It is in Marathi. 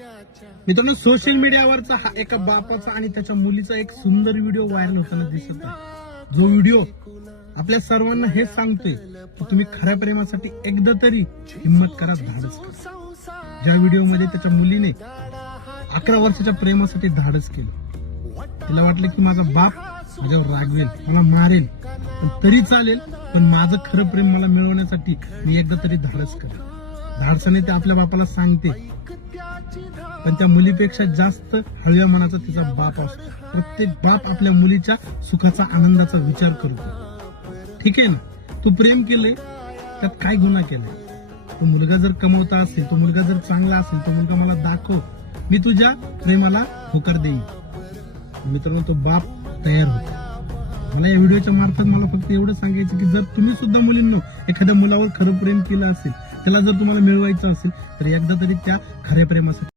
मित्रांनो, सोशल मीडियावरचा हा एका बापाचा आणि त्याच्या मुलीचा एक सुंदर व्हिडिओ व्हायरल होताना दिसत आहे. जो व्हिडिओ आपल्या सर्वांना हे सांगतोय की तुम्ही खऱ्या प्रेमासाठी एकदा तरी हिम्मत करा, धाडस करा. ज्या व्हिडिओमध्ये त्याच्या मुलीने 11 वर्षाच्या प्रेमासाठी धाडस केलं. तिला वाटलं की माझा बाप माझ्यावर रागवेल, मला मारेल, पण तरी चालेल, पण माझं खरं प्रेम मला मिळवण्यासाठी मी एकदा तरी धाडस करेन. धाडसाने ते आपल्या बापाला सांगते, पण त्या मुलीपेक्षा जास्त हळव्या मनाचा तिचा बाप असतो. प्रत्येक बाप आपल्या मुलीच्या सुखाचा, आनंदाचा विचार करतो. ठीक आहे ना, तू प्रेम केलंय, त्यात काय गुन्हा केलाय? तो मुलगा जर कमवता असेल, तो मुलगा जर चांगला असेल, तो मुलगा मला दाखव, मी तुझ्या प्रेमाला होकार देईन. मित्रांनो, तो बाप तयार होता. मला या व्हिडिओच्या मार्फत मला फक्त एवढं सांगायचं की जर तुम्ही सुद्धा मुलींनो एखाद्या मुलावर खरं प्रेम केलं असेल, त्याला जर तुम्हाला मिळवायचं असेल, तर एकदा तरी त्या खऱ्या प्रेमासाठी